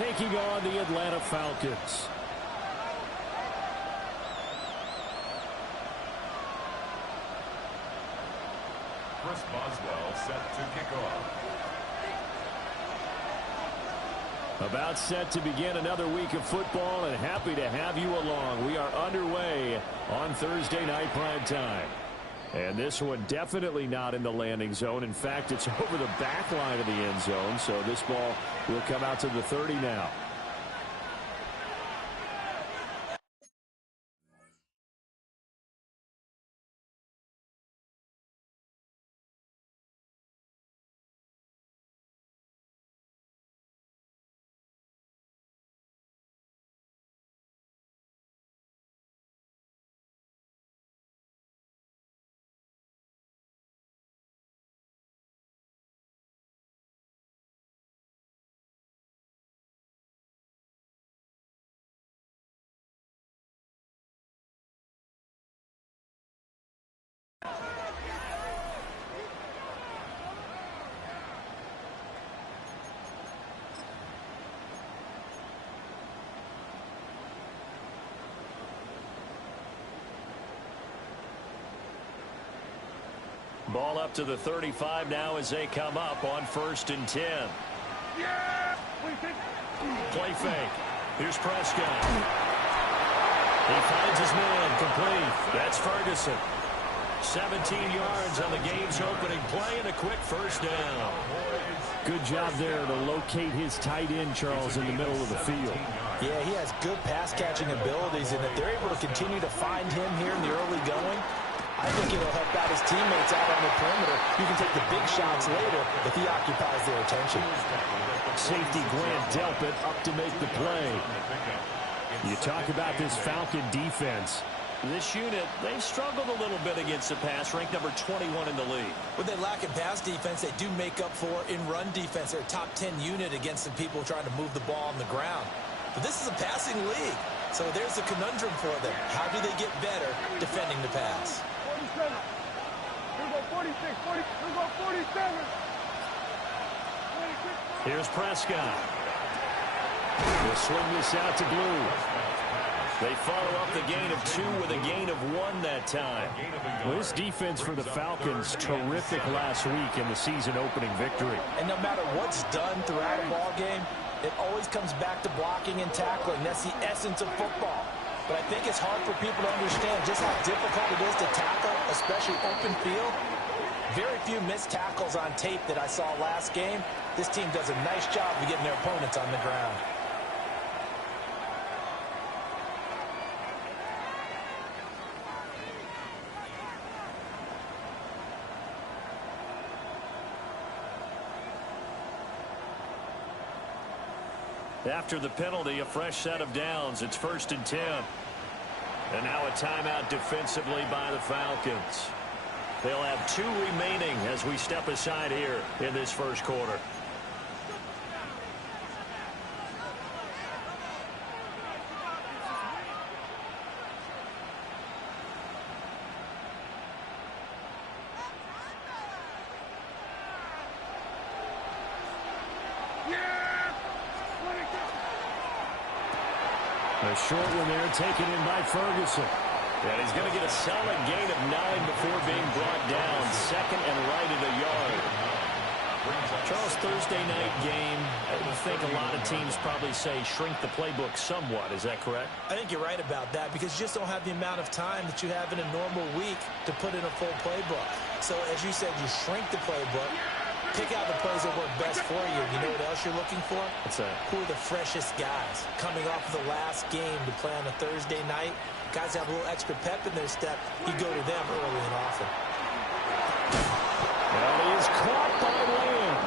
taking on the Atlanta Falcons. Chris Boswell set to kick off. About set to begin another week of football, and happy to have you along. We are underway on Thursday night prime time. And this one definitely not in the landing zone. In fact, it's over the back line of the end zone, so this ball will come out to the 30 now. Ball up to the 35 now as they come up on 1st and 10. Play fake. Here's Prescott. He finds his man complete. That's Ferguson. 17 yards on the game's opening play and a quick first down. Good job there to locate his tight end, Charles, in the middle of the field. Yeah, he has good pass-catching abilities, and if they're able to continue to find him here in the early going, I think it'll help out his teammates out on the perimeter. You can take the big shots later if he occupies their attention. Safety Grant Delpit up to make the play. You talk about this Falcon defense. This unit, they've struggled a little bit against the pass, ranked number 21 in the league. When they lack in pass defense, they do make up for in run defense. They're a top 10 unit against some people trying to move the ball on the ground. But this is a passing league, so there's a conundrum for them. How do they get better defending the pass? 47. Here we go 46. 40, here we go 47. 26. Here's Prescott. They'll swing this out to Blue. They follow up the gain of 2 with a gain of 1 that time. Well, this defense for the Falcons, terrific last week in the season-opening victory. And no matter what's done throughout a ball game, it always comes back to blocking and tackling. That's the essence of football. But I think it's hard for people to understand just how difficult it is to tackle, especially open field. Very few missed tackles on tape that I saw last game. This team does a nice job of getting their opponents on the ground. After the penalty, a fresh set of downs. It's 1st and 10. And now a timeout defensively by the Falcons. They'll have 2 remaining as we step aside here in this first quarter. A short one there taken in by Ferguson. And he's going to get a solid gain of 9 before being brought down. 2nd and right at a yard. Charles, Thursday night game, I think a lot of teams probably say shrink the playbook somewhat. Is that correct? I think you're right about that because you just don't have the amount of time that you have in a normal week to put in a full playbook. So as you said, you shrink the playbook. Pick out the plays that work best for you. You know what else you're looking for? What's that? Who are the freshest guys coming off of the last game to play on a Thursday night? Guys have a little extra pep in their step. You go to them early and often. And he's caught by Lamb.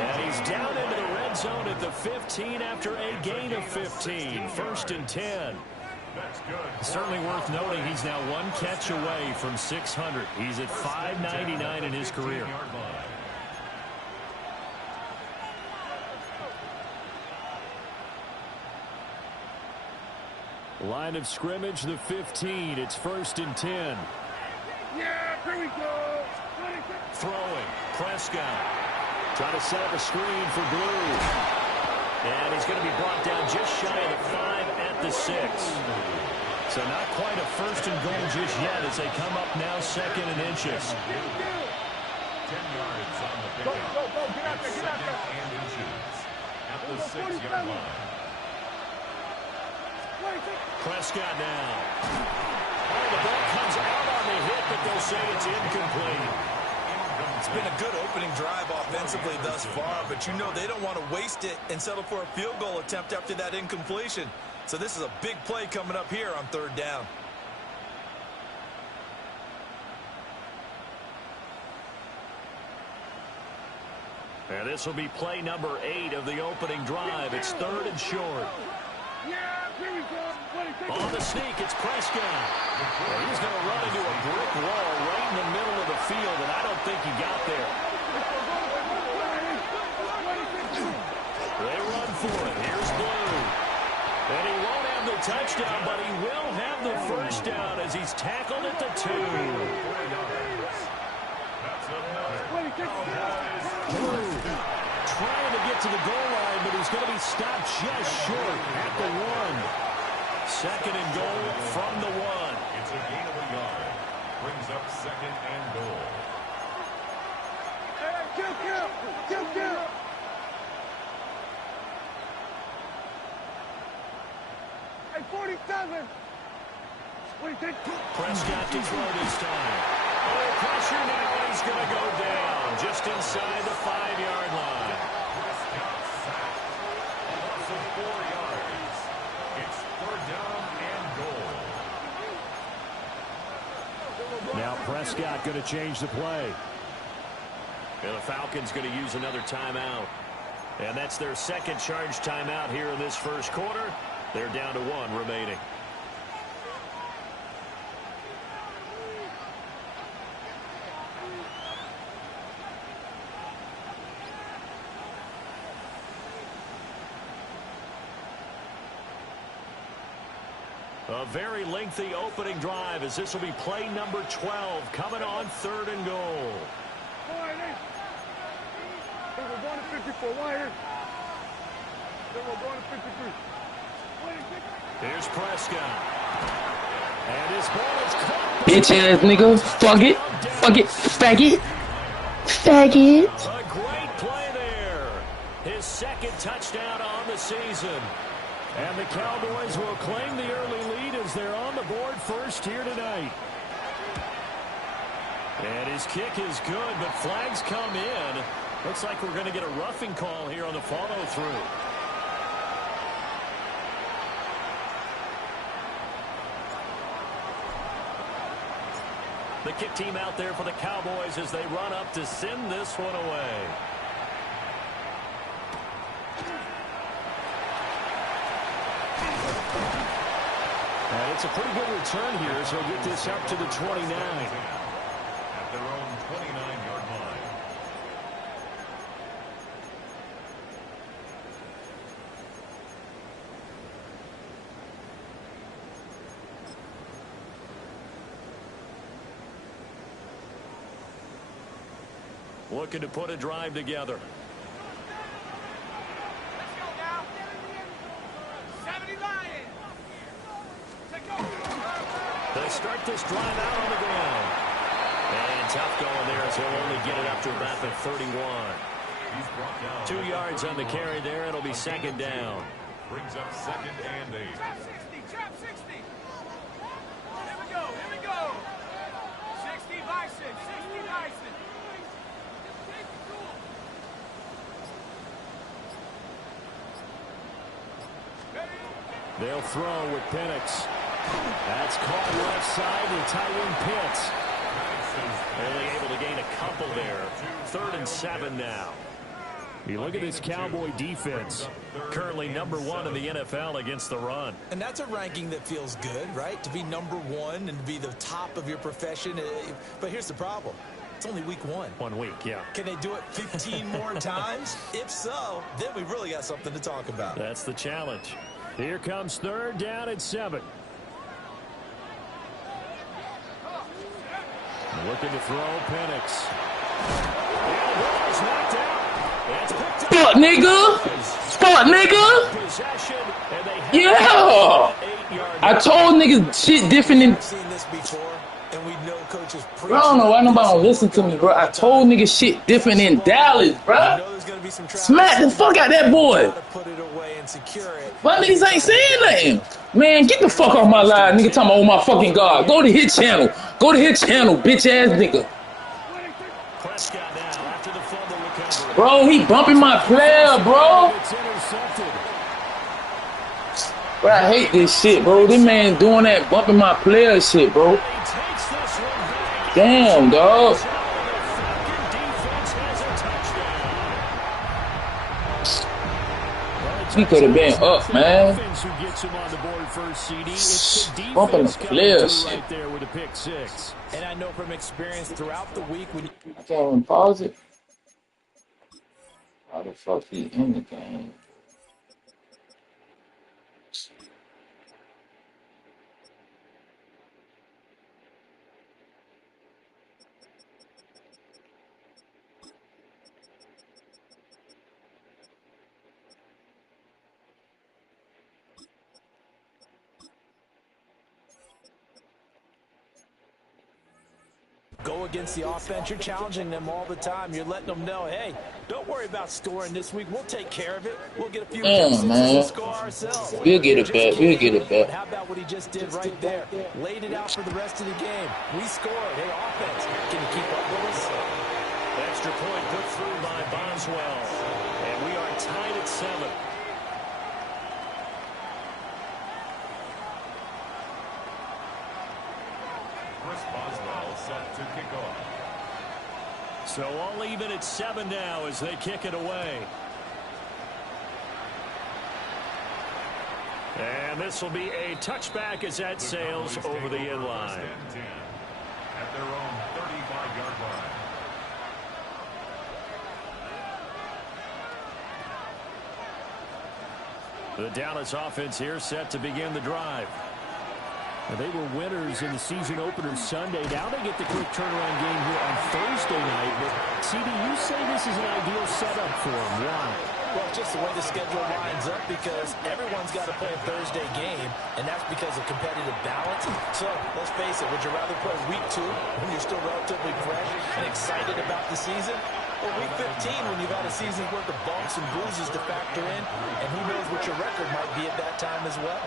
And he's down into the red zone at the 15 after a gain of 15. 1st and 10. That's good. Certainly worth noting he's now 1 catch away from 600. He's at 599 in his career. Line of scrimmage, the 15. It's 1st and 10. Yeah, here we go. Throwing. Prescott. Trying to set up a screen for Blue. And he's going to be brought down just shy of the 5 at the 6. So not quite a first and goal just yet as they come up now second and inches. 10 yards on the pickup. Go, get out there, get out there. Second and inches at the 6-yard line. Prescott now. Oh, the ball comes out on the hit, but they'll say it's incomplete. It's been a good opening drive offensively thus far, but you know they don't want to waste it and settle for a field goal attempt after that incompletion. So this is a big play coming up here on 3rd down. And this will be play number 8 of the opening drive. It's 3rd and short. On the sneak, it's Prescott. Well, he's going to run into a brick wall right in the middle of the field, and I don't think he got there. They run for it. Here's Blue. And he won't have the touchdown, but he will have the first down as he's tackled at the 2. Blue trying to get to the goal line, but he's going to be stopped just short at the 1. Second and goal from the 1. It's a gain of a yard. Brings up second and goal. Kill. Hey, 47. Prescott to throw this time. Oh, pressure now, and he's going to go down just inside the 5-yard line. Prescott sacked. A loss of 4 yards. It's 3rd down and goal. Now Prescott going to change the play. And the Falcons going to use another timeout. And that's their second charge timeout here in this first quarter. They're down to 1 remaining. A very lengthy opening drive as this will be play number 12 coming on 3rd and goal. We're going to 54. We're going to 53. Here's Prescott. And his ball is caught. Bitch ass nigga. Fuck it. Faggot. A great play there. His second touchdown on the season. And the Cowboys will claim the early lead as they're on the board first here tonight. And his kick is good, but flags come in. Looks like we're going to get a roughing call here on the follow-through. The kick team out there for the Cowboys as they run up to send this one away. And it's a pretty good return here, so we'll get this up to the 29. At their own 29-yard line. Looking to put a drive together. They start this drive out on the ground. And tough going there as he'll only get it up to about the 31. 2 yards on the carry there. It'll be second down. Brings up second and 8. Trap 60. Here we go. 60 Bison. They'll throw with Penix. That's caught left side to Tyron Pitts. Only able to gain a couple there. 3rd and 7 now. You look at this Cowboy defense. Currently number 1 in the NFL against the run. And that's a ranking that feels good, right? To be number 1 and to be the top of your profession. But here's the problem. It's only week 1. 1 week, yeah. Can they do it 15 more times? If so, then we really got something to talk about. That's the challenge. Here comes 3rd down and 7. Looking to throw Penix. And the ball is knocked out. It's picked up. Fuck, nigga. fuck, nigga. Possession, and they have Yeah. 8-yard I told niggas shit different than. I've seen this before, and we know coaches preach. Bro, I don't know why nobody don't listen to me, bro. I told niggas shit different in Dallas, bro. Smack the fuck out that boy. Why niggas ain't saying nothing? Man, get the fuck off my live, nigga. Talking about, oh my fucking God. Go to his channel. Go to his channel, bitch ass nigga. Prescott now after the fumble recovery. Bro, he bumping my player, bro. It's intercepted. Bro, I hate this shit, bro. This man doing that bumping my player shit, bro. He takes this one back. Damn, dog. The Falcon defense has a touchdown. He could have been up, man. Offense who gets him on the board first, CD. It's the Bumping defense the coming player through shit. right there with a pick six. And I know from experience throughout the week when I can't even pause it. How the fuck he in the game? go against the offense, you're challenging them all the time. You're letting them know, hey, don't worry about scoring this week. We'll take care of it. We'll get a few man. and score ourselves. We'll get it back. We'll get it back. How about what he just did right there? Laid it out for the rest of the game. We scored. Hey, offense, can you keep up with us? Extra point put through by Boswell. And we are tied at 7. Set to kick off. So all even at 7 now as they kick it away. And this will be a touchback as that sails over the end line. At their own 35-yard line. The Dallas offense here set to begin the drive. They were winners in the season opener Sunday. Now they get the quick turnaround game here on Thursday night. But, CD, you say this is an ideal setup for them. Why? Well, it's just the way the schedule lines up because everyone's got to play a Thursday game, and that's because of competitive balance. So, let's face it, would you rather play week 2 when you're still relatively fresh and excited about the season? Or week 15 when you've had a season's worth of bumps and bruises to factor in, and who knows what your record might be at that time as well.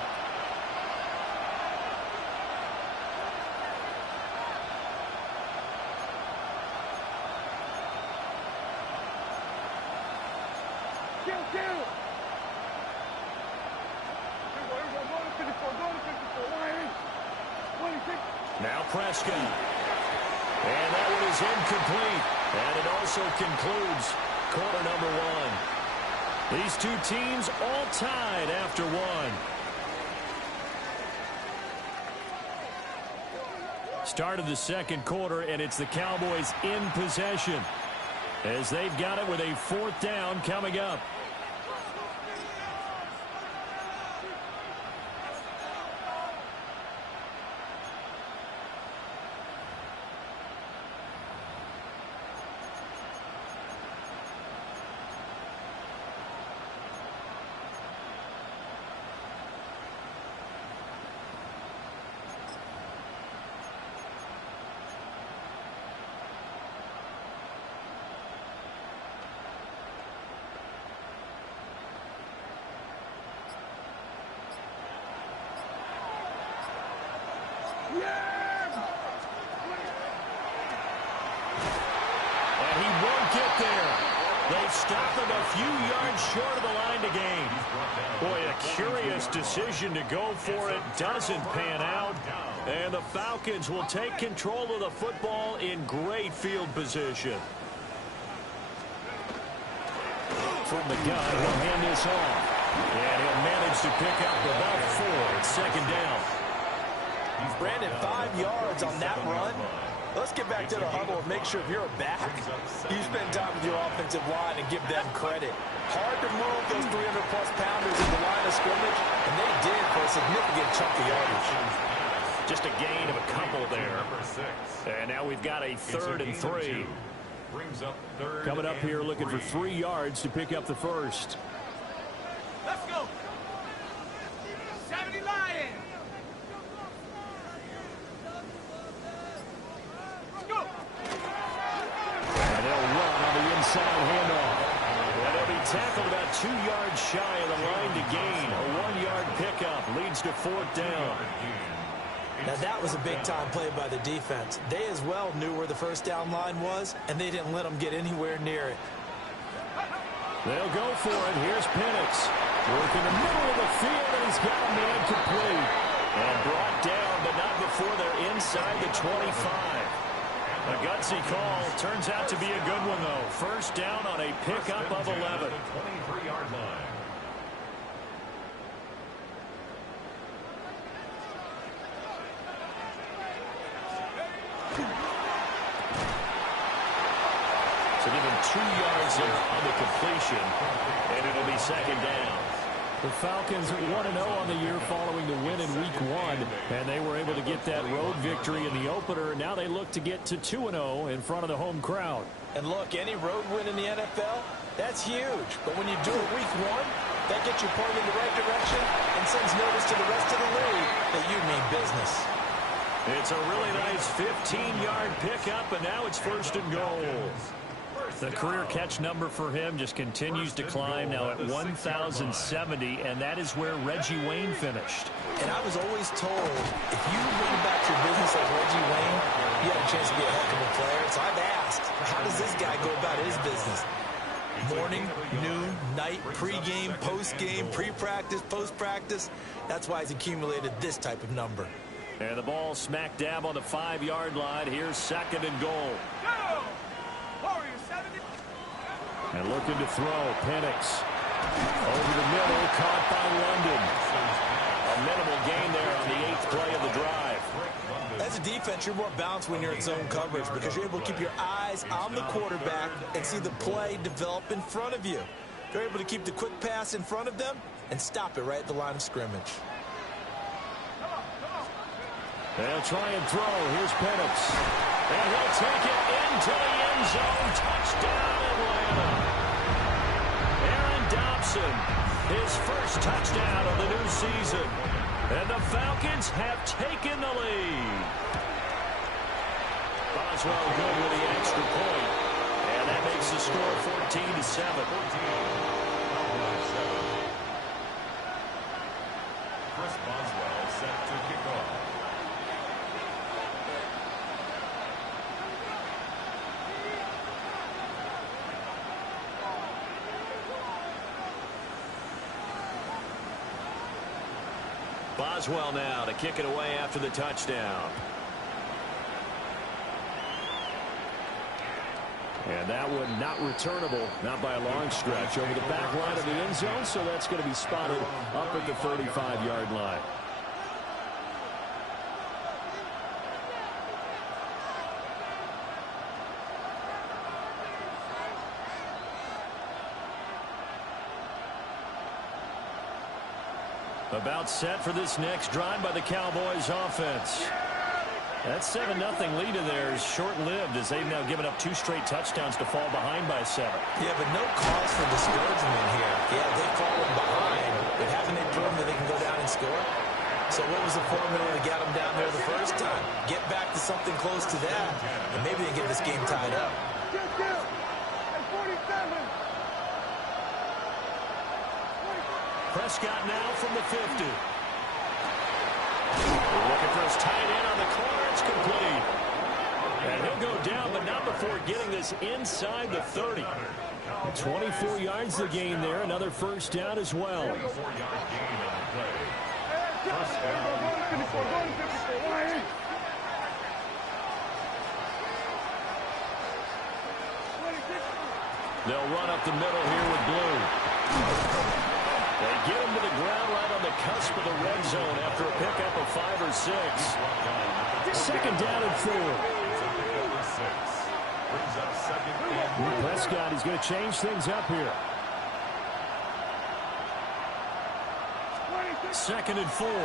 Now Prescott. And that one is incomplete. And it also concludes quarter number 1. These two teams all tied after 1. Start of the second quarter, and it's the Cowboys in possession as they've got it with a 4th down coming up. Stop him a few yards short of the line to gain. Boy, a curious decision to go for it. Doesn't pan out. And the Falcons will take control of the football in great field position. From the gun, he'll hand this off. And he'll manage to pick up about 4 at 2nd down. Brandon, 5 yards on that run. Let's get back to the huddle and make sure if you're back, you spend time with your offensive line and give them credit. Hard to move those 300-plus pounders in the line of scrimmage, and they did for a significant chunk of yardage. Just a gain of a couple there. And now we've got a 3rd and 3. Coming up here looking for 3 yards to pick up the first. tackled about 2 yards shy of the line to gain. A 1-yard pickup leads to 4th down. Now that was a big-time play by the defense. They as well knew where the first down line was, and they didn't let them get anywhere near it. They'll go for it. Here's Penix. Working the middle of the field, and he's got a man complete. And brought down, but not before they're inside the 25. A gutsy call. Turns out to be a good one, though. First down on a pickup of 11. 23-yard line. So give him 2 yards there on the completion, and it'll be 2nd down. The Falcons 1-0 on the year following the win in Week 1, and they were able to get that road victory in the opener. Now they look to get to 2-0 in front of the home crowd. And look, any road win in the NFL, that's huge. But when you do it Week 1, that gets you pointed in the right direction and sends notice to the rest of the league that you mean business. It's a really nice 15-yard pickup, and now it's 1st and goal. The career catch number for him just continues to climb, now at 1,070, and that is where Reggie Wayne finished. And I was always told, if you win back your business like Reggie Wayne, you have a chance to be a heck of a player. So I've asked, how does this guy go about his business? Morning, noon, night, pregame, postgame, pre-practice, post-practice. That's why he's accumulated this type of number. And the ball smack dab on the 5-yard line. Here's 2nd and goal. And looking to throw, Penix. Over the middle, caught by London. A minimal gain there on the 8th play of the drive. As a defense, you're more balanced when you're in zone coverage because you're able to keep your eyes on the quarterback and see the play develop in front of you. You're able to keep the quick pass in front of them and stop it right at the line of scrimmage. They'll try and throw. Here's Penix. And he'll take it into the end zone. Touchdown, Atlanta. Aaron Dobson, his first touchdown of the new season. And the Falcons have taken the lead. Boswell good with the extra point. And that makes the score 14-7. Chris Boswell set to kick off. Boswell now to kick it away after the touchdown. And that one not returnable, not by a long stretch, over the back line of the end zone, so that's going to be spotted up at the 35-yard line. About set for this next drive by the Cowboys offense. That 7-0 lead of theirs short-lived as they've now given up 2 straight touchdowns to fall behind by 7. Yeah, but no cause for discouragement here. Yeah, they've fallen behind, but haven't they proven that they can go down and score? So what was the formula that got them down there the first time? Get back to something close to that, and maybe they get this game tied up. Prescott now from the 50. Looking for his tight end on the corner. It's complete. And he'll go down, but not before getting this inside the 30. 24 yards to gain there. Another first down as well. 24-yard gain on the play. First down. They'll run up the middle here with Blue. They get him to the ground right on the cusp of the red zone after a pickup of 5 or 6. 2nd down and 4. Prescott is going to change things up here. 2nd and 4. Oh,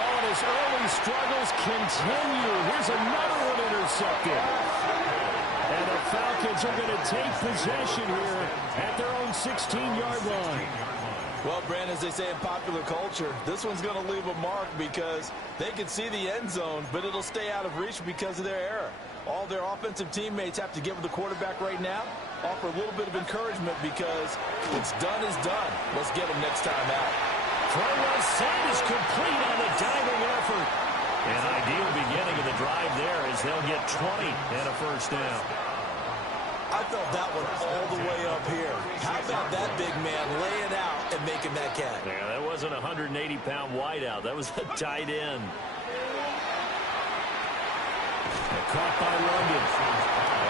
and his early struggles continue. Here's another one intercepted. And the Falcons are going to take possession here at their own 16-yard line. Well, Brandon, as they say in popular culture, this one's going to leave a mark because they can see the end zone, but it'll stay out of reach because of their error. All their offensive teammates have to get with the quarterback right now offer a little bit of encouragement because what's done is done. Let's get them next time out. Throw well set is complete on the diving effort. An ideal beginning of the drive there as they'll get 20 and a first down. I felt that one all the way up here. How about that big man laying out and making that catch? Yeah, that wasn't a 180-pound wideout. That was a tight end. Caught by London.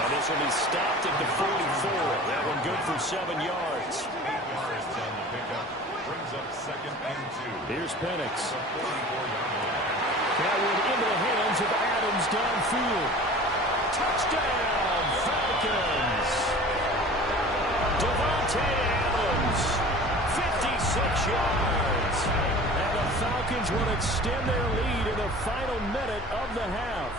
And this will be stopped at the 44. That one good for 7 yards. 8 yards on the pickup. Brings up 2nd and 2. Here's Penix. 44-yard line. Catwood into the hands of Adams downfield. Touchdown, Falcons. Devontae Adams, 56 yards. And the Falcons will extend their lead in the final minute of the half.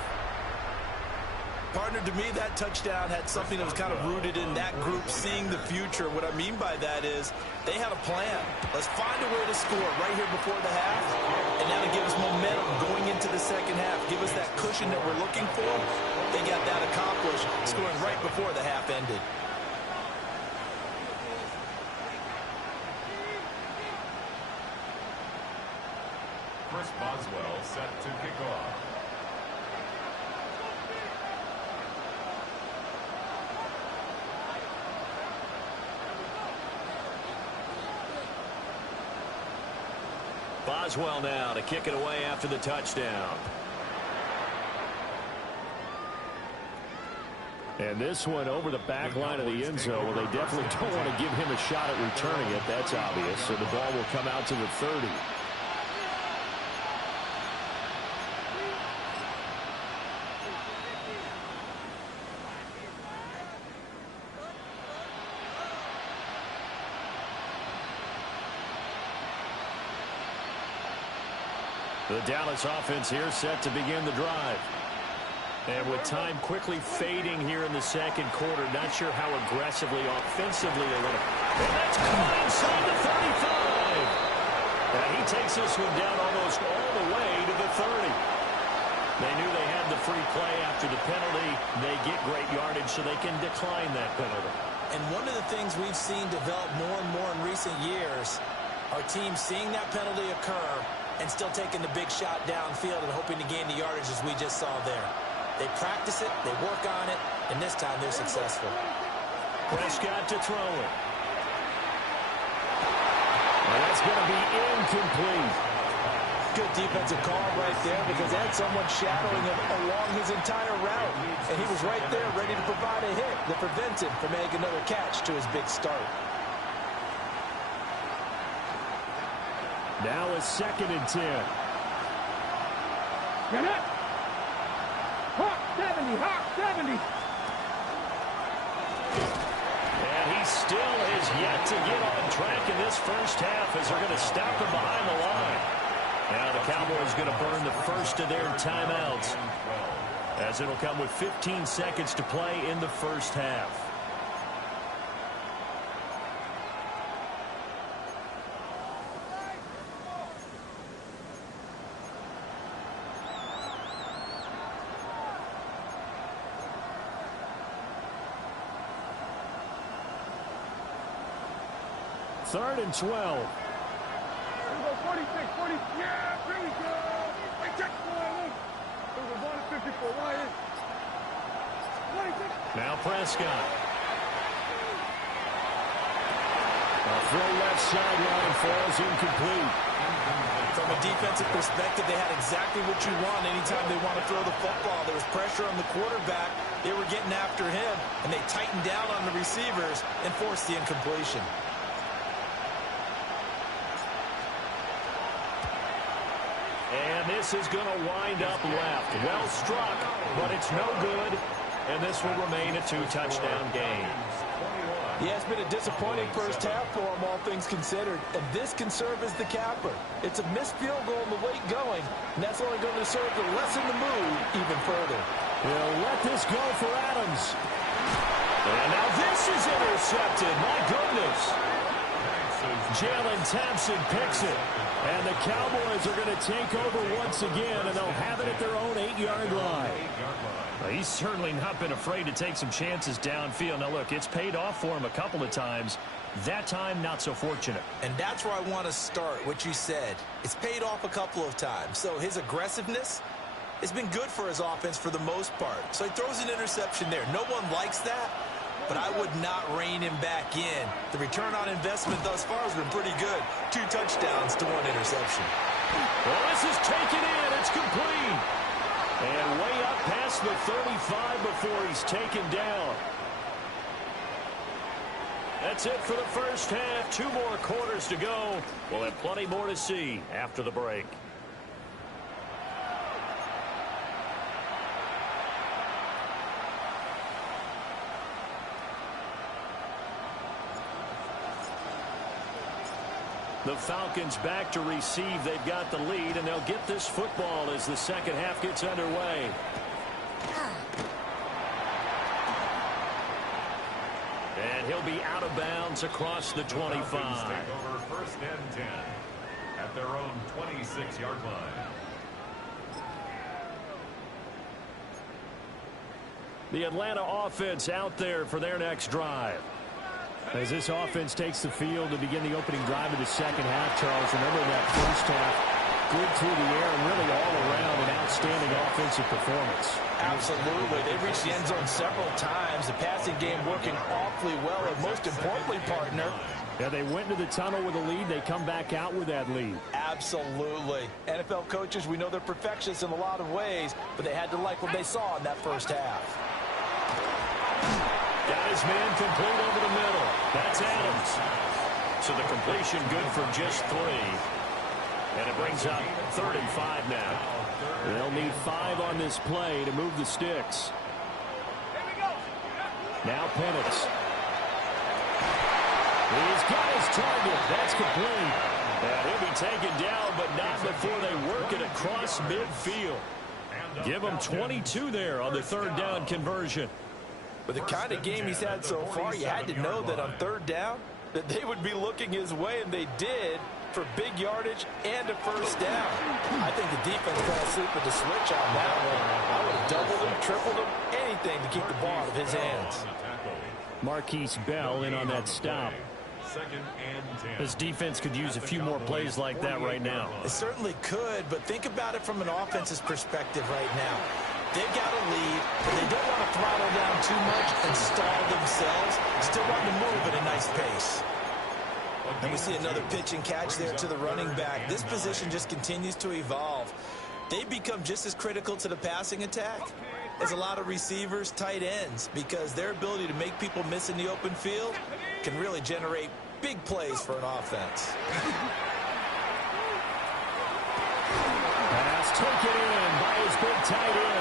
Partner, to me, that touchdown had something that was kind of rooted in that group seeing the future. What I mean by that is they had a plan. Let's find a way to score right here before the half, and that'll give us momentum going into the second half. Give us that cushion that we're looking for. They got that accomplished, scoring right before the half ended. Chris Boswell set to kick off. Boswell now to kick it away after the touchdown. And this one over the back line of the end zone. Well, they definitely don't want to give him a shot at returning it. That's obvious. So the ball will come out to the 30. The Dallas offense here set to begin the drive. And with time quickly fading here in the second quarter, not sure how aggressively, offensively they want to. And that's caught inside the 35. And he takes this one down almost all the way to the 30. They knew they had the free play after the penalty. They get great yardage, so they can decline that penalty. And one of the things we've seen develop more and more in recent years are teams seeing that penalty occur and still taking the big shot downfield and hoping to gain the yardage as we just saw there. They practice it, they work on it, and this time they're successful. Prescott to throw it. And that's going to be incomplete. Good defensive call right there because they had someone shadowing him along his entire route. And he was right there ready to provide a hit that prevents him from making another catch to his big start. Now a 2nd and 10. Get it! Hawk 70, Hawk 70. And he still is yet to get on track in this first half as they're going to stop him behind the line. Now the Cowboys going to burn the first of their timeouts as it'll come with 15 seconds to play in the first half. Third and 12. Here we go, 46, 40. Yeah, here we go. Hey, check for it. Here we go, 154 Wyatt. 26. Now Prescott. A throw left sideline falls incomplete. From a defensive perspective, they had exactly what you want anytime they want to throw the football. There was pressure on the quarterback. They were getting after him, and they tightened down on the receivers and forced the incompletion. And this is going to wind up left. Well struck, but it's no good. And this will remain a 2-touchdown game. Yeah, it's been a disappointing first half for them, all things considered. And this can serve as the capper. It's a missed field goal in the late going, and that's only going to serve to lessen the move even further. They'll let this go for Adams. And now this is intercepted. My goodness. Jalen Thompson picks it. And the Cowboys are going to take over once again, and they'll have it at their own 8-yard line. Well, he's certainly not been afraid to take some chances downfield. Now, look, it's paid off for him a couple of times. That time, not so fortunate. And that's where I want to start, what you said. It's paid off a couple of times. So his aggressiveness has been good for his offense for the most part. So he throws an interception there. No one likes that, but I would not rein him back in. The return on investment thus far has been pretty good. 2 touchdowns to 1 interception. Well, this is taken in. It's complete. And way up past the 35 before he's taken down. That's it for the first half. 2 more quarters to go. We'll have plenty more to see after the break. The Falcons back to receive. They've got the lead, and they'll get this football as the second half gets underway. And he'll be out of bounds across the 25. Take over first and 10 at their own 26-yard line. The Atlanta offense out there for their next drive. As this offense takes the field to begin the opening drive of the second half, Charles, remember that first half, good through the air and really all around an outstanding offensive performance. Absolutely. They reached the end zone several times. The passing game working awfully well, and most importantly, partner, yeah, they went into the tunnel with a lead. They come back out with that lead. Absolutely. NFL coaches, we know they're perfectionists in a lot of ways, but they had to like what they saw in that first half. Got his man complete over the middle. That's Adams. So the completion good for just 3. And it brings up 3rd and 5 now. They'll need 5 on this play to move the sticks. Now Penix. He's got his target. That's complete. And he'll be taken down, but not before they work it across midfield. Give him 22 there on the 3rd down conversion. With the kind of game he's had so far, you had to know that on 3rd down, that they would be looking his way, and they did, for big yardage and a first down. I think the defense fell asleep with the switch on that one. I would have doubled him, tripled him, anything to keep the ball out of his hands. Marquise Bell in on that stop. This defense could use a few more plays like that right now. It certainly could, but think about it from an offense's perspective right now. They've got a lead, but they don't want to throttle down too much and stall themselves. Still want to move at a nice pace. And we see another pitch and catch there to the running back. This position just continues to evolve. They become just as critical to the passing attack as a lot of receivers, tight ends, because their ability to make people miss in the open field can really generate big plays for an offense. Pass taken in by his big tight end.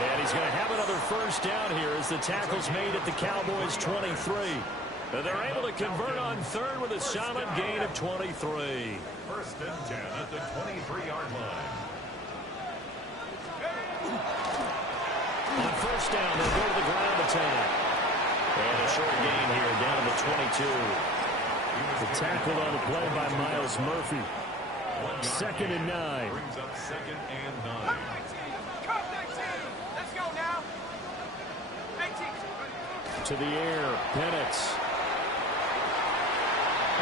And he's going to have another first down here as the tackle's made at the Cowboys' 23. And they're able to convert on 3rd with a solid gain of 23. First and 10 at the 23-yard line. On first down, they'll go to the ground attack. And a short gain here down to the 22. The tackle on the play by Miles Murphy. 2nd and 9. Brings up 2nd and 9. Let's go now. 18. To the air, Penix.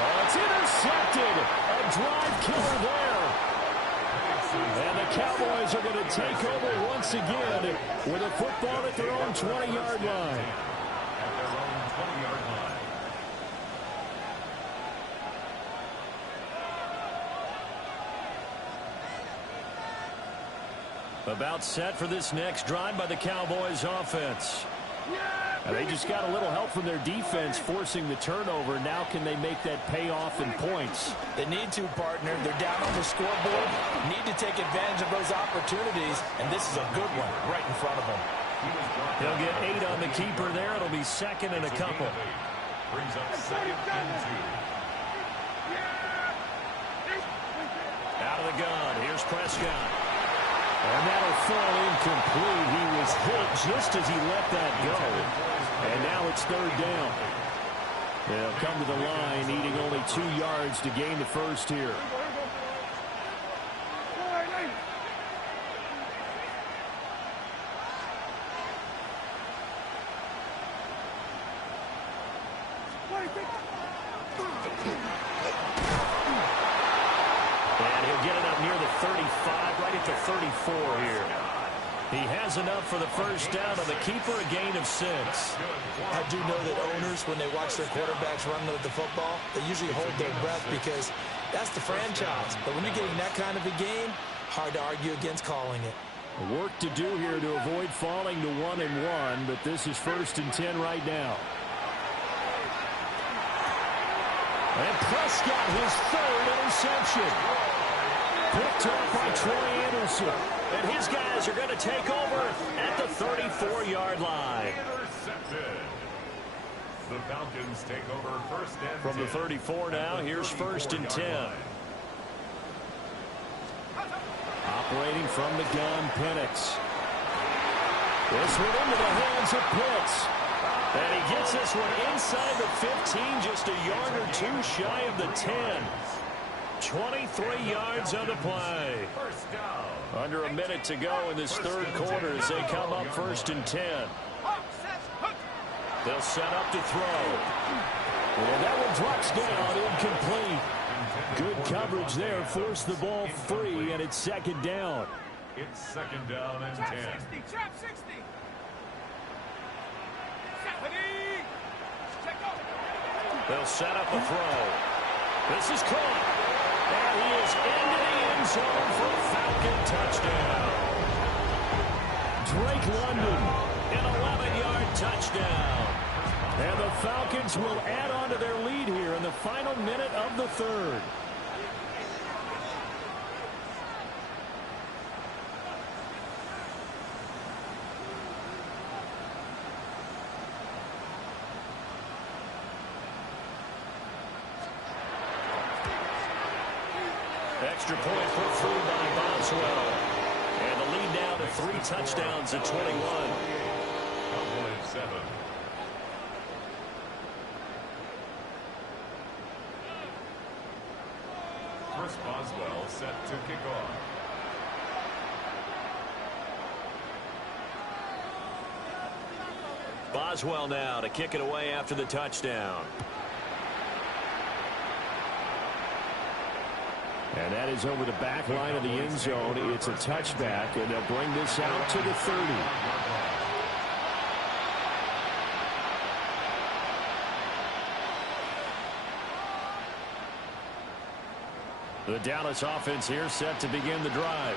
Oh, it's intercepted. A drive killer there. And the Cowboys are going to take over once again with a football at their own 20-yard line. At their own 20-yard line. About set for this next drive by the Cowboys offense. And they just got a little help from their defense forcing the turnover. Now can they make that pay off in points? They need to, partner. They're down on the scoreboard. Need to take advantage of those opportunities, and this is a good one right in front of them. They'll get 8 on the keeper there. It'll be 2nd and a couple. Brings up 2nd and 2. Out of the gun. Here's Prescott. And that'll fall incomplete. He was hit just as he let that go. And now it's 3rd down. They'll come to the line, needing only 2 yards to gain the first here. And he'll get it up near the 35, right at the 34 here. He has enough for the first down on the keeper, a gain of 6. I do know that owners, when they watch their quarterbacks run with the football, they usually hold their breath because that's the franchise. But when you're getting that kind of a game, hard to argue against calling it. Work to do here to avoid falling to 1-1, but this is 1st and 10 right now. And Prescott, his 3rd interception. Picked up by Troy Anderson. And his guys are going to take over at the 34-yard line. Intercepted. The Falcons take over 1st and 10. From the 34 now, here's 1st and 10. Operating from the gun, Penix. This one into the hands of Pitts. And he gets this one inside the 15, just a yard or 2 shy of the 10. 23 yards on the play. Under a minute to go in this 3rd quarter as they come up 1st and 10. They'll set up to throw. And that one drops down, incomplete. Good coverage there, forced the ball free, and it's 2nd down. It's 2nd down and 10. Trap 60. They'll set up a throw. This is caught. And he is into the end zone for a Falcon touchdown. Drake London, an 11-yard touchdown. And the Falcons will add on to their lead here in the final minute of the 3rd. Extra point put through by Boswell. And the lead now to 3 touchdowns at 21. Cowboys 7. Chris Boswell set to kick off. Boswell now to kick it away after the touchdown. And that is over the back line of the end zone. It's a touchback, and they'll bring this out to the 30. The Dallas offense here set to begin the drive.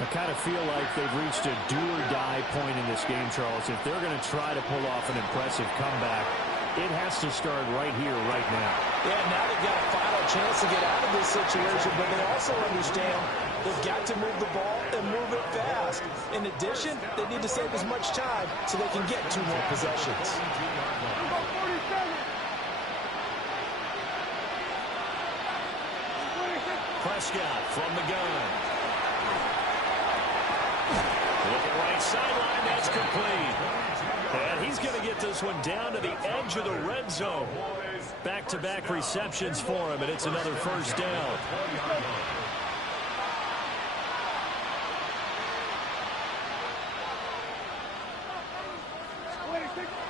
I kind of feel like they've reached a do-or-die point in this game, Charles. If they're going to try to pull off an impressive comeback, it has to start right here, right now. Yeah, now they've got a final chance to get out of this situation, but they also understand they've got to move the ball and move it fast. In addition, they need to save as much time so they can get 2 more possessions. Prescott from the gun. Looking right sideline, that's complete. And he's going to get this one down to the edge of the red zone. Back-to-back receptions for him, and it's another first down.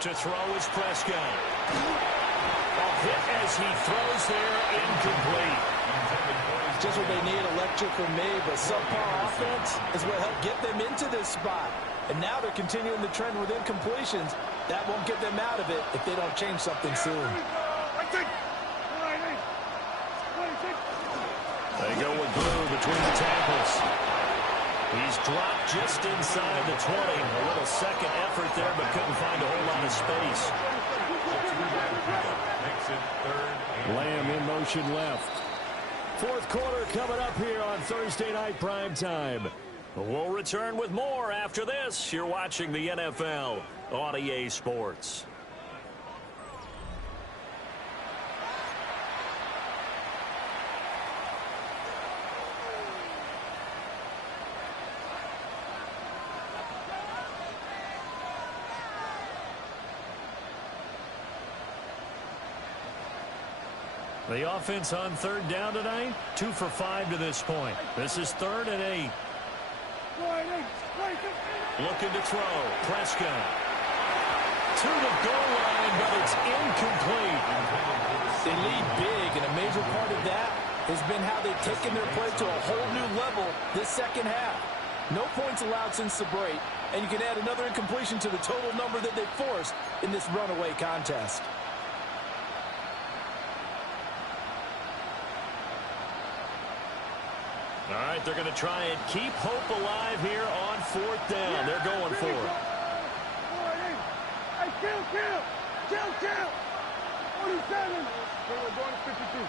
To throw is Prescott. A hit as he throws there, incomplete. Just what they need, electric from me, but subpar offense is what helped get them into this spot. And now they're continuing the trend with incompletions. That won't get them out of it if they don't change something soon. They go with Blue between the tackles. He's dropped just inside the 20. A little second effort there, but couldn't find a whole lot of space. Lamb in motion left. 4th quarter coming up here on Thursday Night Primetime. We'll return with more after this. You're watching the NFL on EA Sports. The offense on third down tonight, 2 for 5 to this point. This is 3rd and 8. Looking to throw. Prescott. To the goal line, but it's incomplete. They lead big, and a major part of that has been how they've taken their play to a whole new level this second half. No points allowed since the break, and you can add another incompletion to the total number that they've forced in this runaway contest. All right, they're going to try and keep hope alive here on 4th down. They're going for it. Hey, kill! 47. We're going to 52.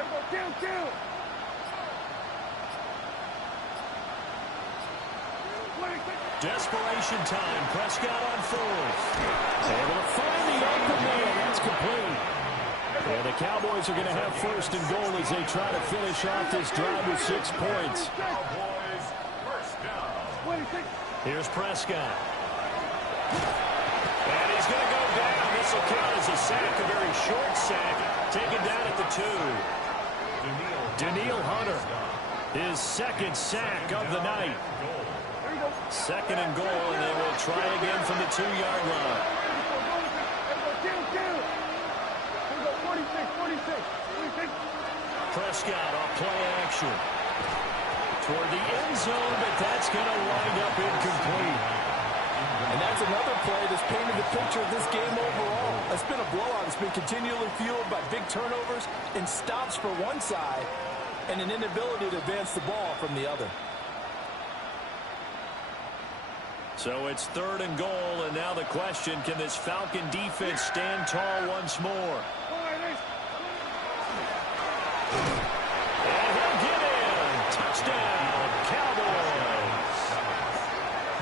Everybody, kill! Desperation time. Prescott on 4th. Able to find the open man. That's complete. And the Cowboys are going to have 1st and goal as they try to finish off this drive with 6 points. Cowboys, first down. Here's Prescott. And he's going to go down. This will count as a sack, a very short sack. Taken down at the 2. Daniil Hunter, his 2nd sack of the night. 2nd and goal, and they will try again from the 2-yard line. Prescott off play action. Toward the end zone, but that's going to wind up incomplete. And that's another play that's painted the picture of this game overall. It's been a blowout. It's been continually fueled by big turnovers and stops for one side and an inability to advance the ball from the other. So it's 3rd and goal, and now the question, can this Falcon defense stand tall once more? And he'll get in. Touchdown, Cowboys.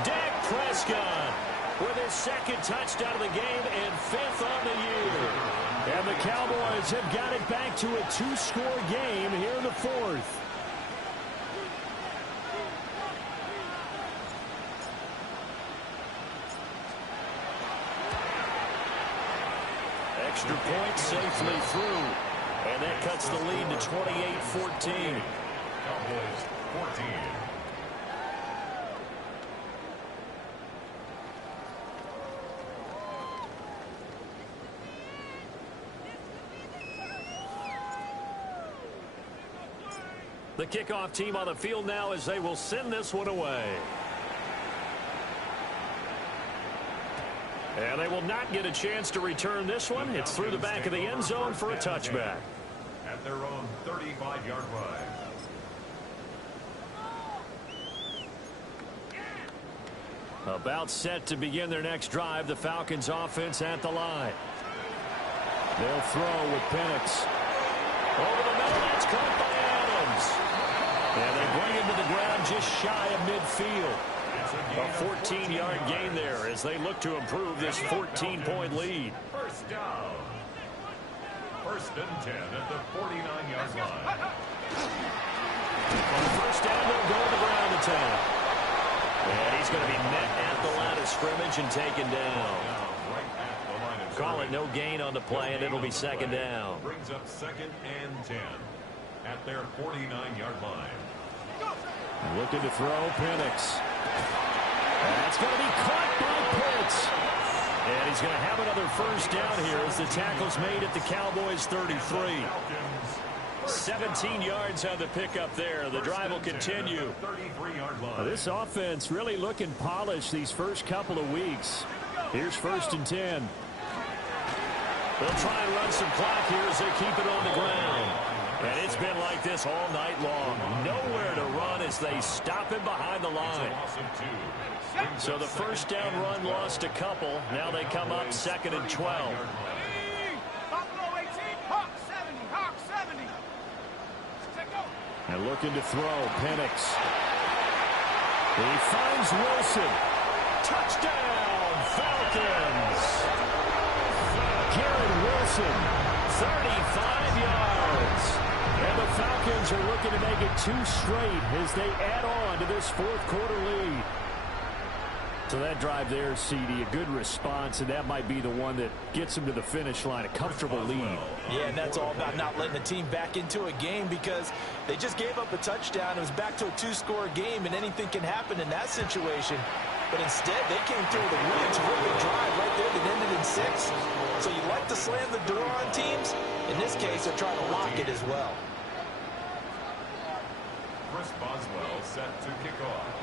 Dak Prescott with his 2nd touchdown of the game and 5th on the year. And the Cowboys have got it back to a 2-score game here in the 4th. Extra point safely through. And that cuts the lead to 28-14. Cowboys 14. The kickoff team on the field now as they will send this one away. And they will not get a chance to return this one. It's through the back of the end zone for a touchback. At their own 35-yard line. About set to begin their next drive. The Falcons offense at the line. They'll throw with Penix. Over the middle, that's caught by Adams. And they bring him to the ground just shy of midfield. A 14-yard gain there as they look to improve this 14-point lead. First down. 1st and 10 at the 49-yard line. On first down, they'll go to the ground attack. And he's going to be met at the line of scrimmage and taken down. Call it no gain on the play, and it'll be 2nd down. Brings up 2nd and 10 at their 49-yard line. Looking to throw, Penix. That's going to be caught by Pitts. And he's going to have another first down here as the tackle's made at the Cowboys' 33. 17 yards on the pickup there. The drive will continue. This offense really looking polished these first couple of weeks. Here's 1st and 10. They'll try and run some clock here as they keep it on the ground. And it's been like this all night long. Nowhere to run as they stop him behind the line. So the first down run lost a couple. Now they come up 2nd and 12. And looking to throw, Penix. He finds Wilson. Touchdown, Falcons. Garrett Wilson, 35 yards. And the Falcons are looking to make it 2 straight as they add on to this 4th quarter lead. So that drive there, CD, a good response, and that might be the one that gets him to the finish line, a comfortable lead. Yeah, and that's all about not letting the team back into a game because they just gave up a touchdown. It was back to a 2-score game, and anything can happen in that situation. But instead, they came through with a really terrific drive right there that ended in 6. So you like to slam the door on teams. In this case, they're trying to lock it as well. Chris Boswell set to kick off.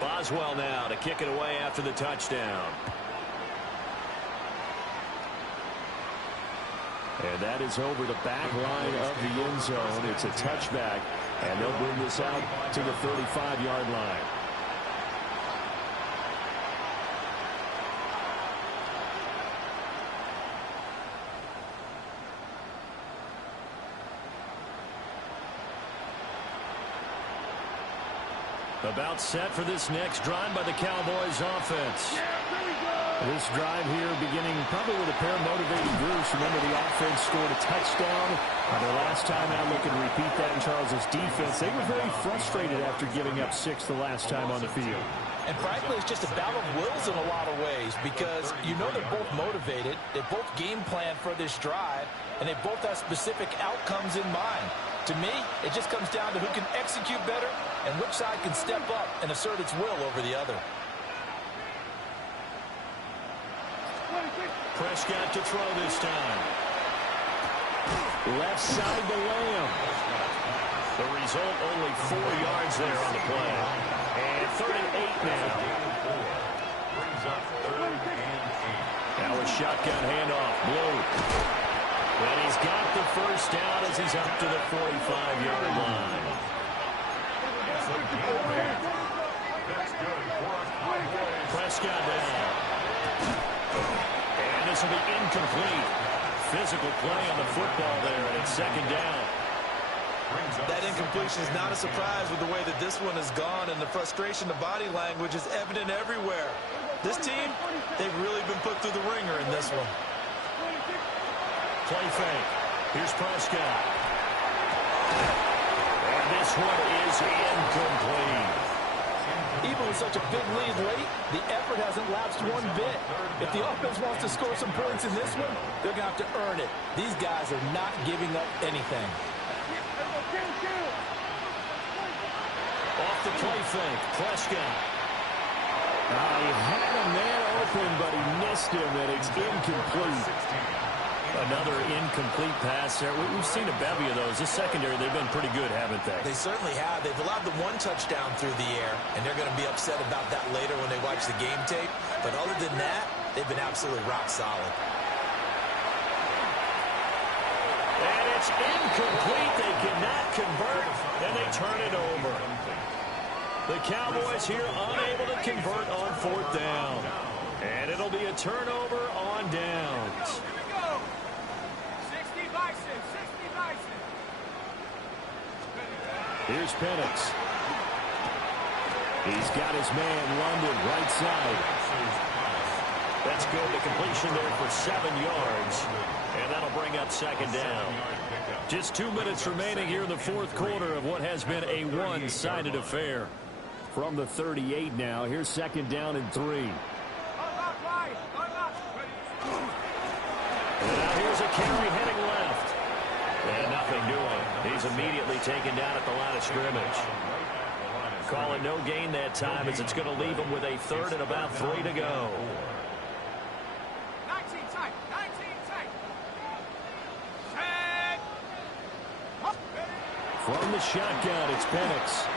Boswell now to kick it away after the touchdown. And that is over the back line of the end zone. It's a touchback, and they'll bring this out to the 35-yard line. About set for this next drive by the Cowboys offense. This drive here beginning probably with a pair of motivated groups. Remember, the offense scored a touchdown. Their last time out, looking to repeat that in Charles' defense. They were very frustrated after giving up 6 the last time on the field. And frankly, it's just a battle of wills in a lot of ways because you know they're both motivated. They both game plan for this drive, and they both have specific outcomes in mind. To me, it just comes down to who can execute better and which side can step up and assert its will over the other. Prescott to throw this time. Left side to Lamb. The result, only 4 yards there on the play. And 3rd and 8 now. Now a shotgun handoff. Blue. And he's got the first down as he's up to the 45-yard line. Prescott down. And this will be incomplete. Physical play on the football there, and it's 2nd down. That incompletion is not a surprise with the way that this one has gone, and the frustration, the body language is evident everywhere. This team, they've really been put through the ringer in this one. Play fake. Here's Prescott. And this one is incomplete. Even with such a big lead late, the effort hasn't lapsed one bit. If the offense wants to score some points in this one, they're going to have to earn it. These guys are not giving up anything. Off the play fake, Prescott. He had a man open, but he missed him, and it's incomplete. Another incomplete pass there. We've seen a bevy of those. This secondary, they've been pretty good, haven't they? They certainly have. They've allowed the 1 touchdown through the air, and they're going to be upset about that later when they watch the game tape. But other than that, they've been absolutely rock solid. And it's incomplete. They cannot convert, and they turn it over. The Cowboys here unable to convert on 4th down. And it'll be a turnover on downs. Here's Penix. He's got his man London right side. That's good. The completion there for 7 yards. And that'll bring up 2nd down. Just 2 minutes remaining here in the 4th quarter of what has been a one-sided affair. From the 38 now, here's 2nd down and 3. And now here's a carry heading left. And nothing doing. He's immediately taken down at the line of scrimmage. Calling no gain that time as it's going to leave him with a 3rd and about 3 to go. 19 tight. From the shotgun, it's Penix.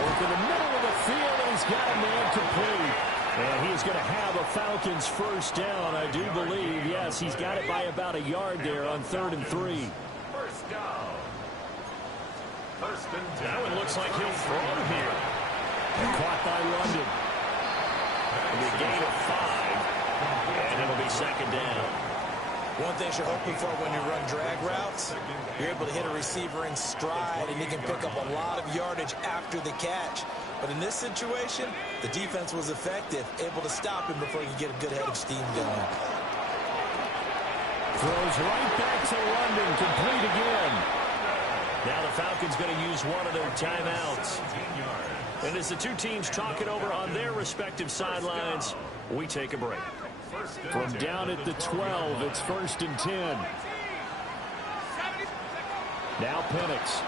Work in the middle of the field, and he's got a man complete. And he's going to have a Falcons first down, I do believe. Yes, he's got it by about a yard there on 3rd and 3. First down. That one looks like he'll throw here. Caught by London. The gain of 5. And it'll be 2nd down. One thing you're hoping for when you run drag routes, you're able to hit a receiver in stride, and he can pick up a lot of yardage after the catch. But in this situation, the defense was effective, able to stop him before he could get a good head of steam going. Throws right back to London, complete again. Now the Falcons going to use one of their timeouts. And as the two teams talk it over on their respective sidelines, we take a break. From down at the 12, it's 1st and 10. Now Penix.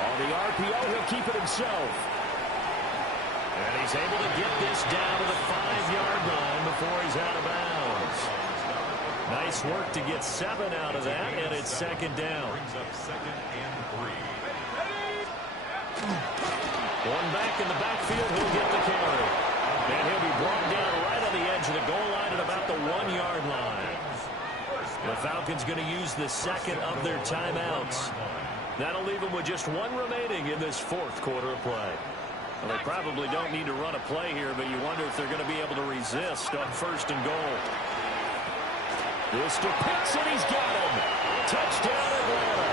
On the RPO, he'll keep it himself. And he's able to get this down to the 5-yard line before he's out of bounds. Nice work to get 7 out of that, and it's 2nd down. One back in the backfield, he'll get the carry. And he'll be brought down right on the edge of the goal line at about the 1-yard line. The Falcons going to use the second of their timeouts. That'll leave them with just one remaining in this 4th quarter of play. Well, they probably don't need to run a play here, but you wonder if they're going to be able to resist on 1st and goal. This to Pitts, and he's got him. Touchdown, Atlanta.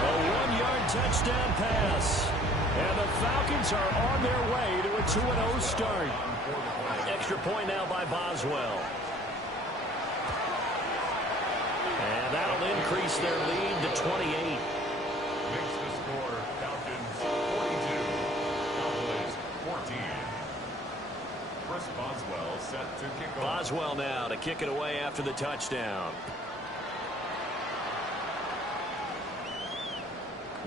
A 1-yard touchdown pass. And the Falcons are on their way to a 2-0 start. Extra point now by Boswell. And that'll increase their lead to 28. Makes the score Falcons 42, Cowboys 14. Chris Boswell set to kick off. Boswell now to kick it away after the touchdown.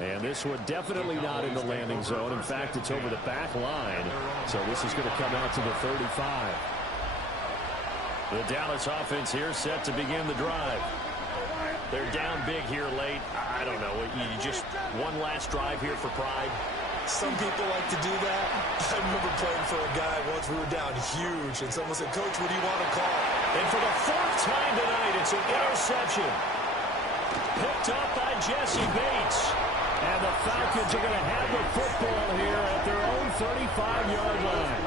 And this one definitely not in the landing zone. In fact, it's over the back line. So this is going to come out to the 35. The Dallas offense here set to begin the drive. They're down big here late. I don't know. You just one last drive here for pride. Some people like to do that. I remember playing for a guy once. We were down huge, and someone said, "Coach, what do you want to call?" And for the 4th time tonight, it's an interception. Picked up by Jesse Bates. And the Falcons are going to have the football here at their own 35-yard line.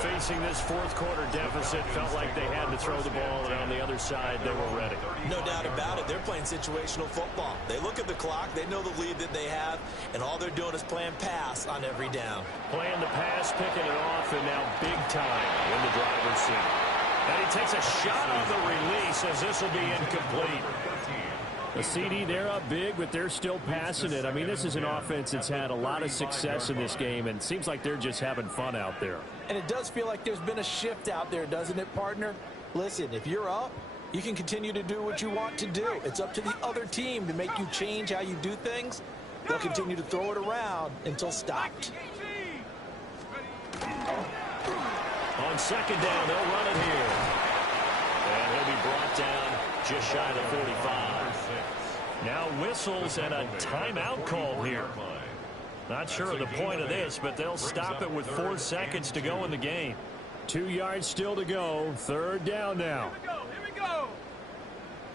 Facing this 4th quarter deficit, felt like they had to throw the ball, and on the other side, they were ready. No doubt about it. They're playing situational football. They look at the clock, they know the lead that they have, and all they're doing is playing pass on every down. Playing the pass, picking it off, and now big time in the driver's seat. And he takes a shot on the release as this will be incomplete. The CD, they're up big, but they're still passing it. I mean, this is an offense that's had a lot of success in this game, and it seems like they're just having fun out there. And it does feel like there's been a shift out there, doesn't it, partner? Listen, if you're up, you can continue to do what you want to do. It's up to the other team to make you change how you do things. They'll continue to throw it around until stopped. On 2nd down, they'll run it here. And he'll be brought down just shy of the 45. Now whistles and a timeout call here. Not sure of the point of this, but they'll stop it with 4 seconds to go in the game. 2 yards still to go. 3rd down now. Here we go.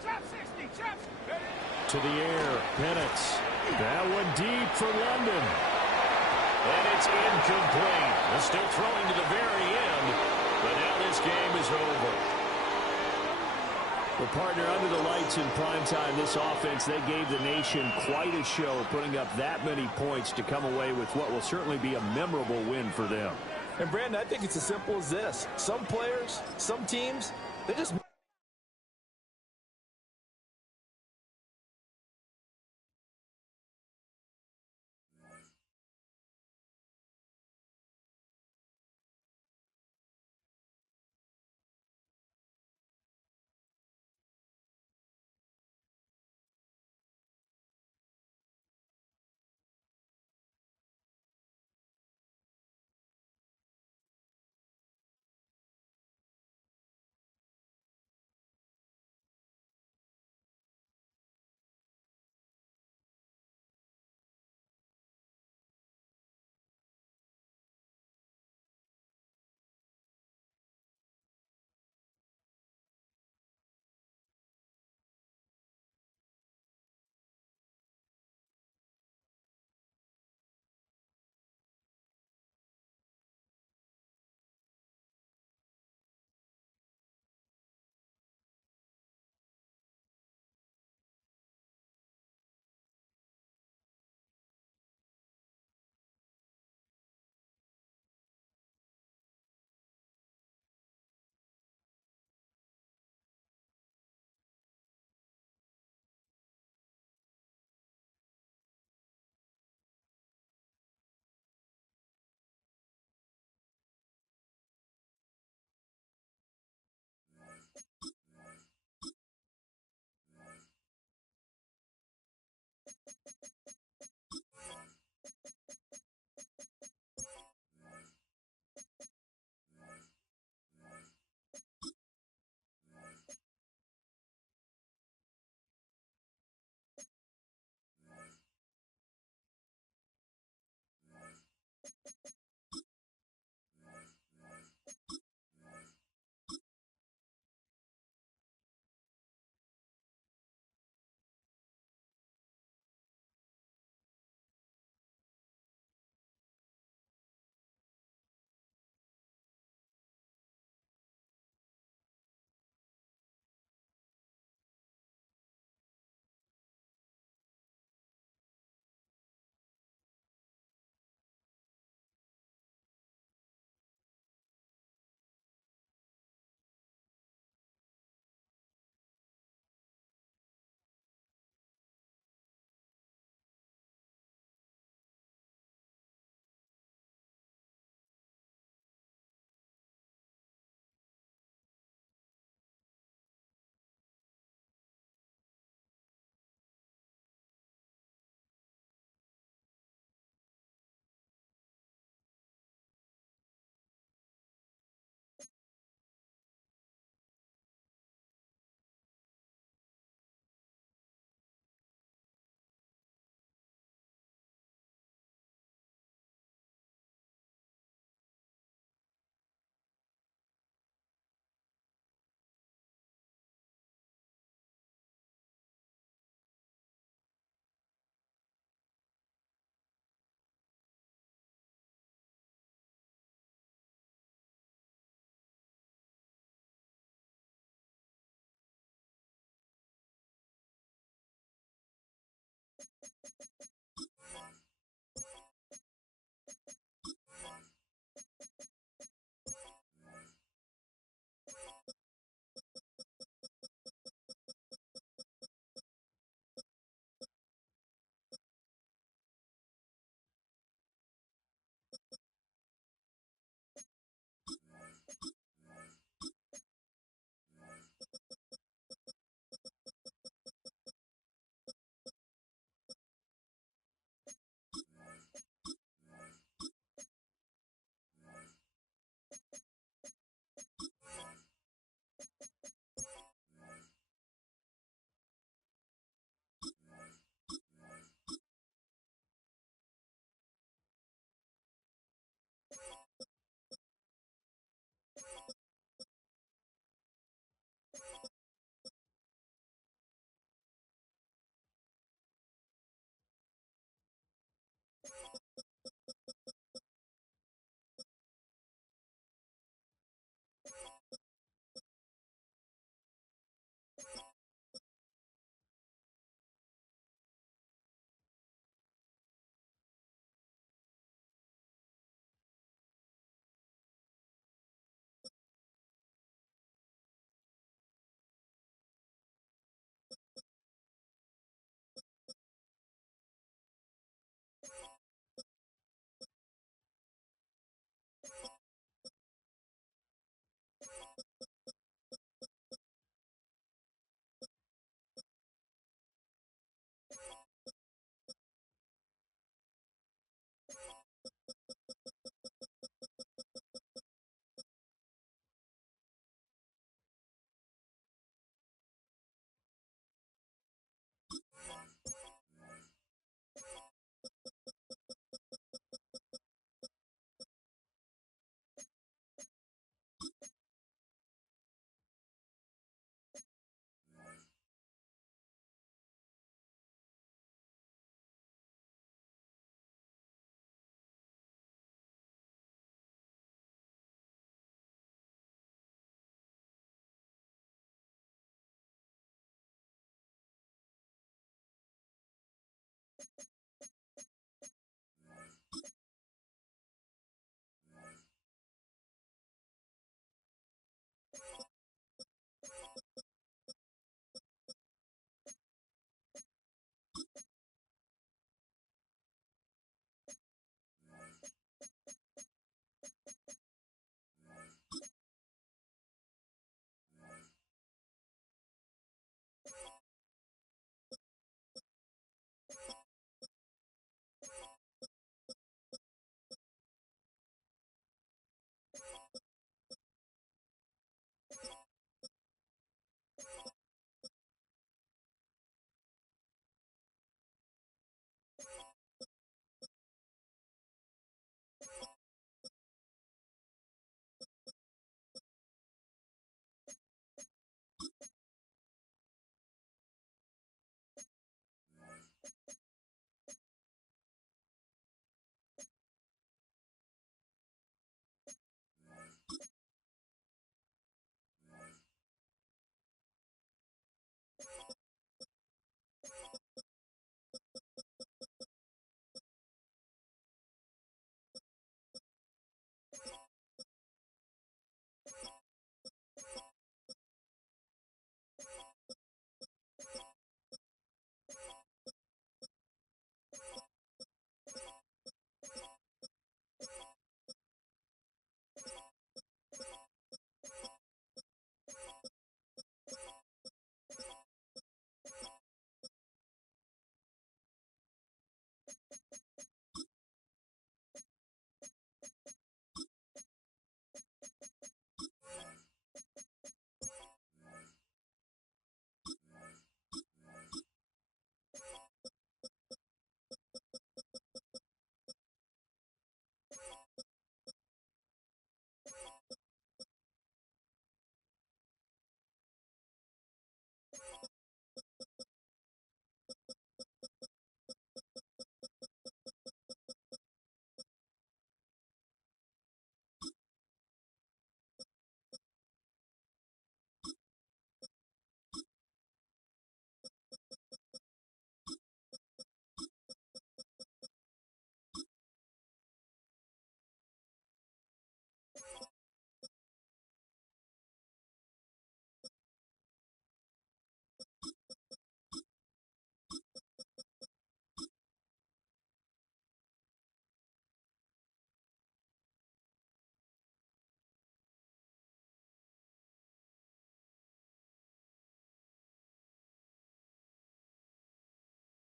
Trap 60, trap. To the air, Penix. That one deep for London. And it's incomplete. They're still throwing to the very end, but now this game is over. Well, partner, under the lights in primetime, this offense, they gave the nation quite a show, putting up that many points to come away with what will certainly be a memorable win for them. And, Brandon, I think it's as simple as this. Some players, some teams, they just